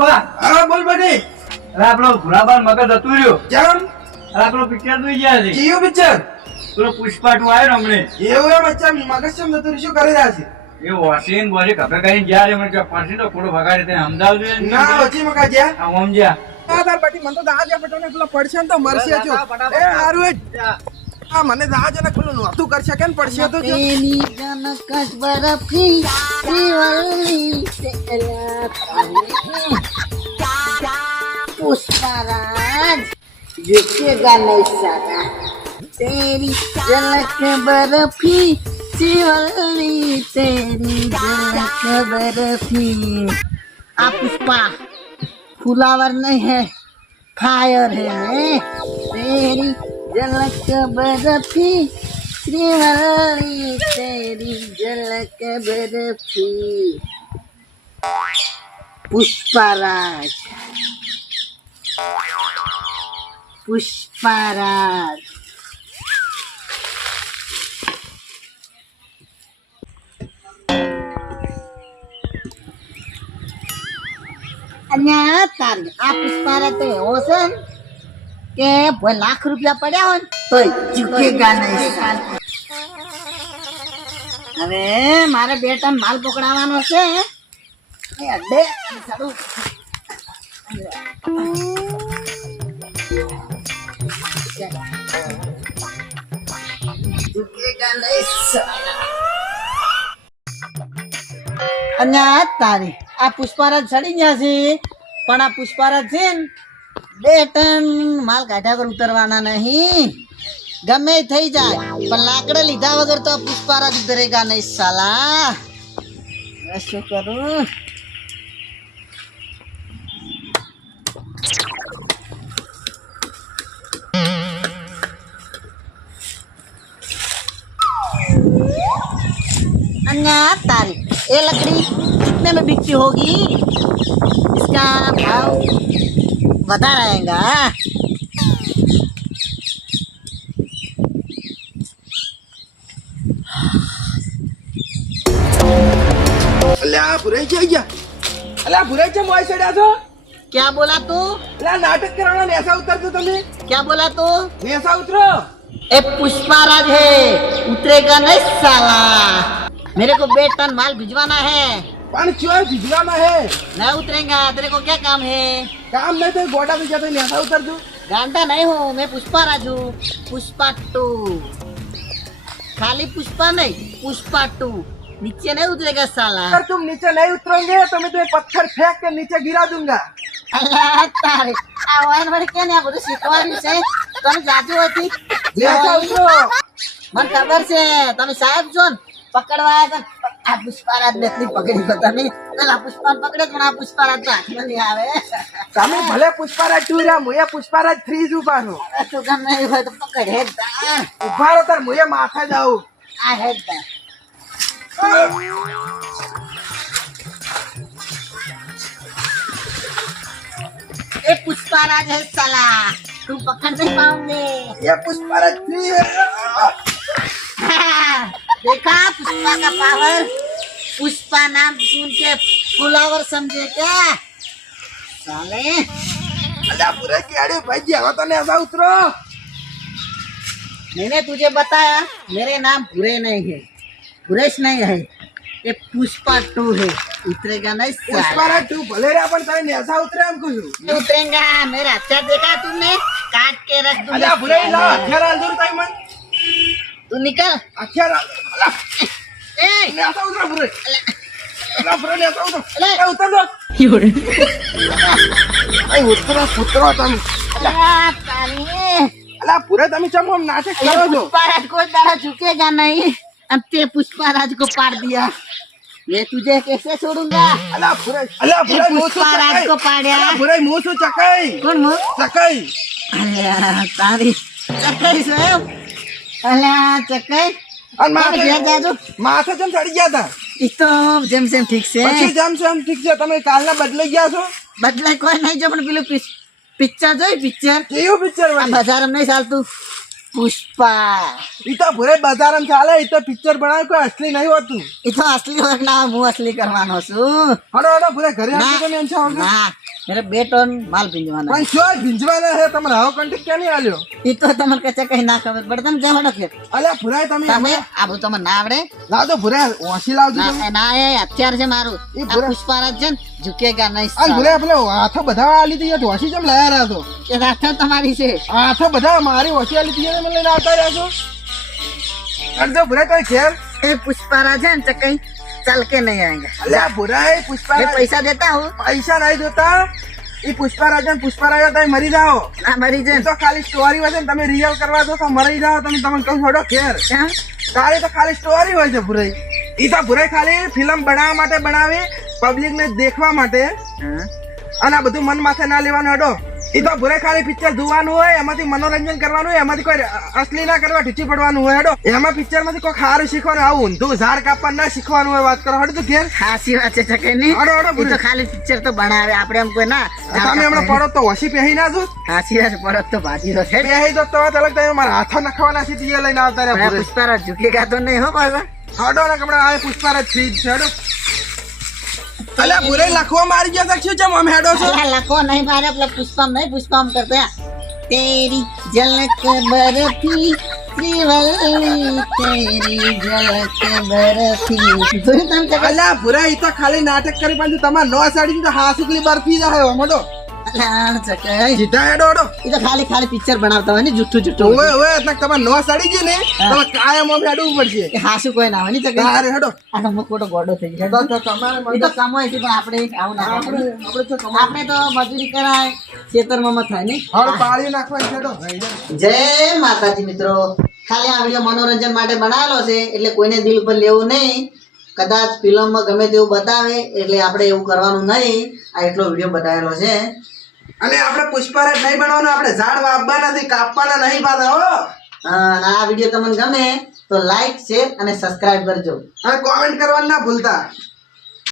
પપ્પા હા બોલ બડી. અરે આપણો ભુરાબાન મગજ હતું રહ્યો. કેમ? અરે આપણો પિક્ચર જોઈ ગયા છે. જીયો પિક્ચર પેલો પુષ્પા 2 આવ્યો ને હમણે. એવું એમ અચ્છા મગજ કેમ જતું રહ્યું? શું કરી રહ્યા છે? એ વોશિંગ બોલી કપે કરીને ગયા છે. મને કે પાછી તો ખોટો ભગાડી તે અમદાવાદ જોઈએ ને. ના ઓછી મકા જ્યાં આ ઓમ જ્યાં. આ તાર બટી મને તો દાજ પટોને પેલો પડશે ને તો મરશે જો. એ હારું એ આ મને દાજ અને પેલું નોતું કરશે કેમ પડશે તો જો. તેની જનકસ બરફી શિવલી તેલા તારી પુષ્પરાજ झुकेगा नहीं सारा तेरी झलक बर्फी शिवली तेरी झलक बर्फी आप पुष्पा फुलावर नहीं है फायर है तेरी झलक बर्फी श्रीवली तेरी झलक बर्फी पुष्पराज पुष्पराज अन्या तार आ पुष्पराज तो एवो છે કે ભાઈ લાખ રૂપિયા પડ્યા હોય તો ઝુકેગા નહીં. હવે મારે બે ટન માલ પકડાવવાનો છે એ અડે સારું ઝુકેગા નહીં સાલા. अन्या તારી આ પુષ્પરાજ ચડી ગયા છે પણ આ પુષ્પરાજ છે ને 2 ટન માલ કાઢ્યા વગર ઉતરવાના નહીં. ગમે થઈ જાય પણ લાકડા લીધા વગર તો આ પુષ્પરાજ ઉતરેગા નહીં સાલા. શું કરું? अन्या तारी ये लकड़ी कितने में बिकती होगी? इसका भाव बता रहेगा. અલ્યા ભુરાઈ જઈ ગયા. અલ્યા ભુરાઈ છે મોય સડ્યા છો. क्या बोला तू? અલ્યા નાટક કરવાના નેસા ઉતરજો તમે. क्या बोला तू? નેસા ઉતરો. ए पुष्पराज है उतरेगा नहीं साला. मेरे को 2 टन माल भिजवाना है. પણ ચોય ભીજવાના હે. नहीं उतरेगा. तेरे को क्या काम है? કામ નહીં તો ગોડા થઈ જતો નેસા ઉતરજો. गांडा नहीं हूँ मैं पुष्पराज हूँ. पुष्पा 2 खाली पुष्पा नहीं पुष्पा 2 नीचे नहीं उतरेगा साला. अगर तुम नीचे नहीं उतरोगे तो मैं तुम्हें पत्थर फेंक के नीचे गिरा दूंगा. અલ્યા તારે આ વાયન વળી કે ને આ બધું શીખવાડ્યું છે તમે જાદુ હતી. નેસા ઉતરો. મને ખબર છે તમે સાહેબ છો ને પકડવા આવ્યા હતા ને. આ પુષ્પરાજ ને એટલી પકડી ગયો તમે. પેલા પુષ્પા પકડે પણ આ પુષ્પરાજ તો હાથમાં નહીં આવે. તમે ભલે પુષ્પારાજ 2 રહ્યા મુએ પુષ્પારાજ 3 જ ઉભા છો. તું ગમે એવું હોય તો પકડ હેડ તાર. ઉભા રહો તાર મુએ માથે જાઉં. આ હેડ તાર. ए पुष्पराज है साला तुम पकड़ नहीं पाओगे. ये पुष्पाराज 3 है. देखा पुष्पा का पावर. पुष्पा नाम सुन के फुलावर समझे क्या साले. अल्लाह पूरे केड़े भाई जी हवा तो નેસા उतरो. मैंने तुझे बताया मेरे नाम भूरे नहीं है भूरेश नहीं है ये पुष्पा 2 है उतरेगा नहीं साला. પુષ્પારાજ 2 ભલે રહ્યા પણ તમે નેસા ઉતરે એમ કહું છું. उतरेगा. मेरा हथियार देखा तुमने काट के रख दूंगा. અલ્યા ભુરાઈ લા હથિયાર આલજો તાઈ મન. तू निकल. હથિયાર અલ્યા ए નેસા ઉતરો ભુરાઈ. અલ્યા ભુરાઈ નેસા ઉતરો. અલે. એ ઉતર દો. એ ઉતરો પુત્રો તમે. अल्लाह तारी અલ્યા ભુરાઈ તમે ચમ આમ નાટક કરો છો. पुष्पराज को दाड़ा झुकेगा नहीं. अब ते पुष्पराज को पार दिया मैं तुझे कैसे छोड़ूंगा. અલ્યા ભુરાઈ અલ્યા ભુરાઈ મોસો पुष्पराज को पाड़या. અલ્યા ભુરાઈ મોસો ચકાઈ. कौन मो ચકાઈ. अल्लाह तारी चक्कर स्वयं. अल्लाह चक्कर અને માથે ઘેર જાજો. માથે જેમ ચડી ગયા હતા. ઈ તો જેમ સેમ ઠીક છે. પછી જેમ છે એમ ઠીક છે. તમે કાલના બદલાઈ ગયા છો. બદલાય કોઈ નહીં જો પણ પેલું પિક્ચર જોઈ પિક્ચર કેવું પિક્ચર આ વાળી. બજારમાં નહીં ચાલતું પુષ્પા. ઈ તો ભુરાઈ બજારમાં ચાલે. ઈ તો પિક્ચર બનાવે કોઈ અસલી નહીં હોતું. એ તો અસલી હોય ના હું અસલી કરવાનો છું. હડો હડો ભુરાઈ ઘરે ના આવજો તમે એમ છો ના મેરે 2 ટન માલ ભીંજવાના પણ શું ભીંજવાના છે તમને હાવ કોન્ટેક્ટ ક્યાં નહીં આલ્યો ઈ તો તમને કચે કઈ ના ખબર પડે તમે જવાડો કે અલ્યા ભુરાય તમે તમે આ બધું તમને ના આવડે લાવ તો ભુરાય ઓછી લાવજો તમે. ના ના એ હથિયાર છે મારું ઈ આ ભૂરા- પુષ્પારાજ છે ને ઝુકેગા નહીં આ ભુરાય પેલો હાથો બધા આલી દીધો ઢોસી જેમ લાયા રહ્યા છો કે રાત તમારી છે હાથો બધા મારી ઓછી આલી દીધો મને લઈને આવતા રહ્યા છો અડધો ભુરાય તો ઘેર એ પુષ્પારાજ है तो कहीं चल के नहीं आएंगे અલ્યા ભુરાય પુષ્પા मैं पैसा देता हूँ પૈસા નહીં જોતા ઈ પુષ્પા તમે મરી જાઓ ना मरी ઈ जाए તો ખાલી સ્ટોરી હોય છે ને તમે રિયલ કરવા દો તો મરી જાઓ તમે તમને કહું છોડો ઘેર क्या તારી તો ખાલી સ્ટોરી હોય છે ભુરાઈ ઈ તો ભુરાઈ ખાલી ફિલ્મ બનાવવા માટે બનાવી પબ્લિક ને દેખવા માટે हाँ? અને આ બધું મન માથે ના લેવાનું હડો ઈ તો ભુરાઈ ખાલી પિક્ચર જોવાનું હોય એમાંથી મનોરંજન કરવાનું હોય એમાંથી કોઈ અસલી ના કરવા ઢીચી પડવાનું હોય હડો એમાં પિક્ચર માંથી કોઈ ખારું શીખવાનું આવું ઊંધું ઝાડ કાપવા ના શીખવાનું હોય વાત કરો હડો તું ઘેર खासी बात है चके नहीं हटो, हटो, ये तो बुरे। खाली पिक्चर तो बनावे आपने हमको ना તમે હમણાં પડો તો વસી પહેરી ના જો खासी बात पड़त तो बाजी रो है પહેરી દો તો વાત અલગ તમે મારા હાથો નખવાના છે તે લઈને આવતા રહ્યા ભુરાઈ. पुष्पाराज झुकेगा तो नहीं हो पाएगा હડો ને હમણાં આ પુષ્પારાજ ફ્રીજ છે હડો અલ્યા ભુરાઈ લખવા મારી ગયા છે શું છે મમ હેડો છો अल्लाह लखो नहीं मारे अपना पुष्पम नहीं पुष्पम करते हैं तेरी झलक बरफी श्रीवल्ली तेरी झलक बरफी જોયું તમે ચકે? અલ્યા ભુરાઈ તો ખાલી નાટક કરી પાછું તમારે નો સાડી તો હાસુકલી બરફી જાય મડો અલ્યા ચકે. સીધા હેડો હડો એ તો ખાલી પિક્ચર બનાવતા હોય ને જુઠ્ઠું જુઠ્ઠું ઓવે ઓવે એટલે તમારે નો સાડી ગઈ ને તમે કાયમ આમ હેડવું પડશે એ હાસુ કોઈ ના હોય ને ચકે. તારે હેડો આ તો મોટો ગોડો થઈ તો ગયો તો તમારે એ તો કમાય છે પણ આપણે આવું ના આપણે કરીએ. આપણે તો તમારે આપણે તો મજૂરી કરાય ખેતરમાં મત થાય ને હળ પાળી નાખવાની હેડો જય માતાજી મિત્રો ખાલી આ વિડીયો મનોરંજન માટે બનાવેલો છે એટલે કોઈને દિલ પર લેવું નહીં કદાચ ફિલ્મમાં ગમે તેવું બતાવે એટલે આપણે એવું કરવાનું નહીં આ એટલો વિડીયો બતાવેલો છે અને આપણે પુષ્પારાજ નહીં બનાવવાનું આપણે ઝાડ વાવવાના નથી કાપવાના નહીં પાછા હો અને આ વિડીયો તમને ગમે તો લાઈક શેર અને સબસ્ક્રાઇબ કરજો અને કોમેન્ટ કરવાનું ના ભૂલતા